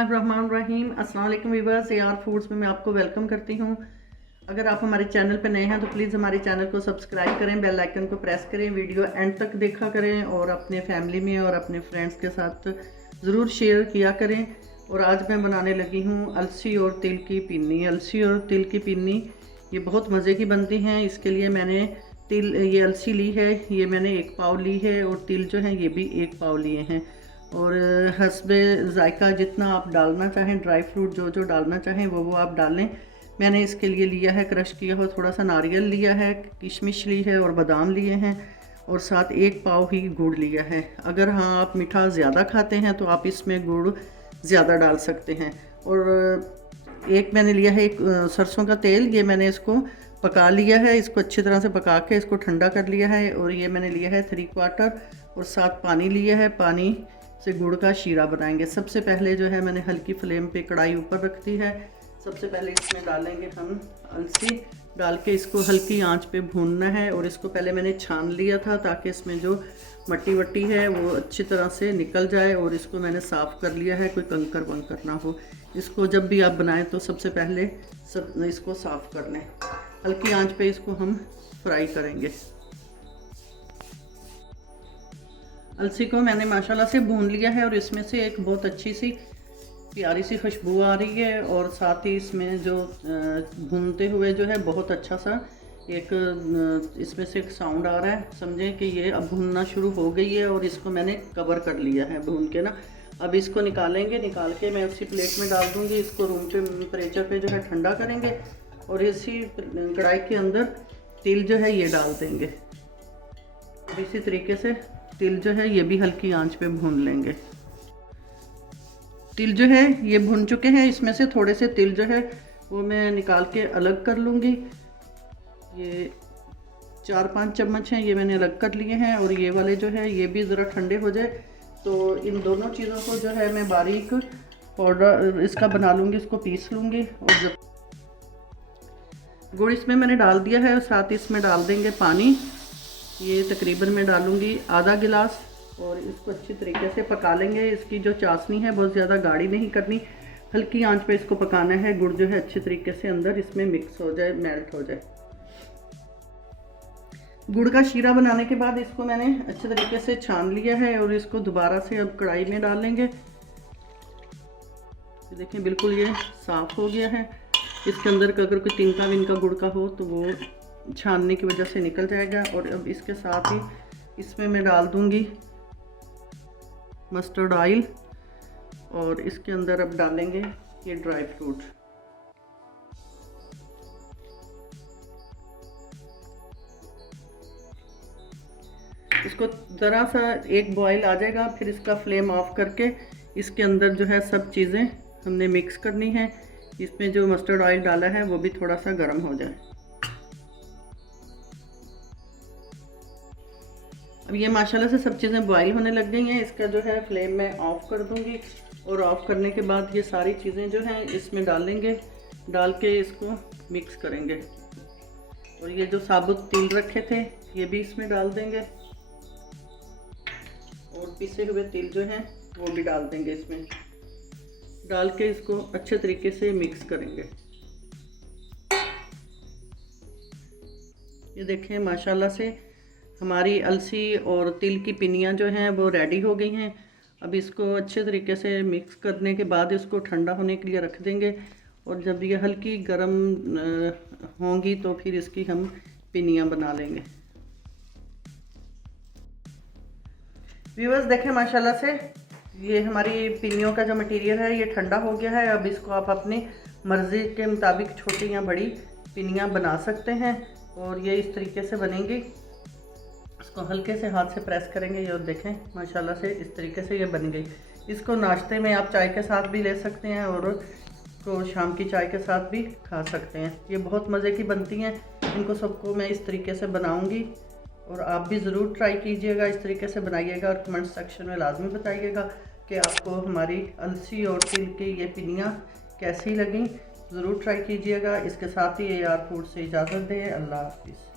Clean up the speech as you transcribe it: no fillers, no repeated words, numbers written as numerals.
बिस्मिल्लाहिर्रहमानिर्रहीम। अस्सलाम वालेकुम व्यूअर्स, AR फूड्स में मैं आपको वेलकम करती हूँ। अगर आप हमारे चैनल पर नए हैं तो प्लीज़ हमारे चैनल को सब्सक्राइब करें, बेल आइकन को प्रेस करें, वीडियो एंड तक देखा करें और अपने फैमिली में और अपने फ्रेंड्स के साथ ज़रूर शेयर किया करें। और आज मैं बनाने लगी हूँ अलसी और तिल की पिन्नी। अलसी और तिल की पिन्नी ये बहुत मज़े की बनती हैं। इसके लिए मैंने ये अलसी ली है, ये मैंने 1 पाव ली है, और तिल जो है ये भी 1 पाव लिए हैं। और हस्बे ज़ायका जितना आप डालना चाहें, ड्राई फ्रूट जो डालना चाहें वो आप डालें। मैंने इसके लिए लिया है क्रश किया हुआ थोड़ा सा नारियल लिया है, किशमिश ली है और बादाम लिए हैं, और साथ 1 पाव ही गुड़ लिया है। अगर हाँ आप मीठा ज़्यादा खाते हैं तो आप इसमें गुड़ ज़्यादा डाल सकते हैं। और एक मैंने लिया है सरसों का तेल, ये मैंने इसको पका लिया है, इसको अच्छी तरह से पका के इसको ठंडा कर लिया है। और ये मैंने लिया है 3/4 और साथ पानी लिया है। पानी से गुड़ का शीरा बनाएंगे। सबसे पहले जो है मैंने हल्की फ्लेम पे कढ़ाई ऊपर रख दी है। सबसे पहले इसमें डालेंगे हम अलसी, डाल के इसको हल्की आंच पे भूनना है। और इसको पहले मैंने छान लिया था ताकि इसमें जो मट्टी वट्टी है वो अच्छी तरह से निकल जाए, और इसको मैंने साफ़ कर लिया है, कोई कंकर वंकर ना हो। इसको जब भी आप बनाएं तो सबसे पहले इसको साफ़ कर लें। हल्की आंच पे इसको हम फ्राई करेंगे। अलसी को मैंने माशाल्लाह से भून लिया है और इसमें से एक बहुत अच्छी सी प्यारी सी खुशबू आ रही है। और साथ ही इसमें जो भूनते हुए जो है बहुत अच्छा सा एक इसमें से एक साउंड आ रहा है। समझें कि ये अब भूनना शुरू हो गई है, और इसको मैंने कवर कर लिया है भून के ना। अब इसको निकालेंगे, निकाल के मैं उसी प्लेट में डाल दूँगी। इसको रूम टेम्परेचर पे जो है ठंडा करेंगे, और इसी कढ़ाई के अंदर तिल जो है ये डाल देंगे। इसी तरीके से तिल जो है ये भी हल्की आंच पे भून लेंगे। तिल जो है ये भून चुके हैं। इसमें से थोड़े से तिल जो है वो मैं निकाल के अलग कर लूँगी। ये 4-5 चम्मच हैं, ये मैंने अलग कर लिए हैं। और ये वाले जो है ये भी ज़रा ठंडे हो जाए तो इन दोनों चीज़ों को जो है मैं बारीक पाउडर इसका बना लूँगी, इसको पीस लूँगी। और जब गुड़ इसमें मैंने डाल दिया है, और साथ ही इसमें डाल देंगे पानी। ये तकरीबन मैं डालूँगी आधा गिलास, और इसको अच्छी तरीके से पका लेंगे। इसकी जो चाशनी है बहुत ज़्यादा गाढ़ी नहीं करनी, हल्की आंच पे इसको पकाना है। गुड़ जो है अच्छी तरीके से अंदर इसमें मिक्स हो जाए, मेल्ट हो जाए। गुड़ का शीरा बनाने के बाद इसको मैंने अच्छे तरीके से छान लिया है, और इसको दोबारा से अब कढ़ाई में डाल लेंगे। देखिए बिल्कुल ये साफ़ हो गया है। इसके अंदर का अगर कोई तिनका विनका गुड़ का हो तो वो छानने की वजह से निकल जाएगा। और अब इसके साथ ही इसमें मैं डाल दूंगी मस्टर्ड ऑयल, और इसके अंदर अब डालेंगे ये ड्राई फ्रूट। इसको ज़रा सा एक बॉयल आ जाएगा, फिर इसका फ्लेम ऑफ करके इसके अंदर जो है सब चीज़ें हमने मिक्स करनी है। इसमें जो मस्टर्ड ऑयल डाला है वो भी थोड़ा सा गर्म हो जाए। अब ये माशाल्लाह से सब चीज़ें बॉईल होने लग गई हैं। इसका जो है फ्लेम मैं ऑफ़ कर दूंगी, और ऑफ़ करने के बाद ये सारी चीज़ें जो हैं इसमें डालेंगे, डाल के इसको मिक्स करेंगे। और ये जो साबुत तिल रखे थे ये भी इसमें डाल देंगे, और पिसे हुए तिल जो हैं वो भी डाल देंगे इसमें। डाल के इसको अच्छे तरीके से मिक्स करेंगे। ये देखें माशाल्लाह से हमारी अलसी और तिल की पिनियाँ जो हैं वो रेडी हो गई हैं। अब इसको अच्छे तरीके से मिक्स करने के बाद इसको ठंडा होने के लिए रख देंगे, और जब ये हल्की गर्म होंगी तो फिर इसकी हम पिनियाँ बना लेंगे। व्यूअर्स देखें माशाल्लाह से ये हमारी पिनियों का जो मटेरियल है ये ठंडा हो गया है। अब इसको आप अपनी मर्ज़ी के मुताबिक छोटी या बड़ी पिनियाँ बना सकते हैं, और ये इस तरीके से बनेंगी। इसको हल्के से हाथ से प्रेस करेंगे, ये देखें माशाल्लाह से इस तरीके से ये बन गई। इसको नाश्ते में आप चाय के साथ भी ले सकते हैं, और को शाम की चाय के साथ भी खा सकते हैं। ये बहुत मज़े की बनती हैं। इनको सबको मैं इस तरीके से बनाऊंगी, और आप भी ज़रूर ट्राई कीजिएगा, इस तरीके से बनाइएगा, और कमेंट सेक्शन में लाजमी बताइएगा कि आपको हमारी अलसी और तिल की ये पिनियाँ कैसी लगी। ज़रूर ट्राई कीजिएगा। इसके साथ ही AR फूड से इजाज़त दें। अल्लाह हाफिज़।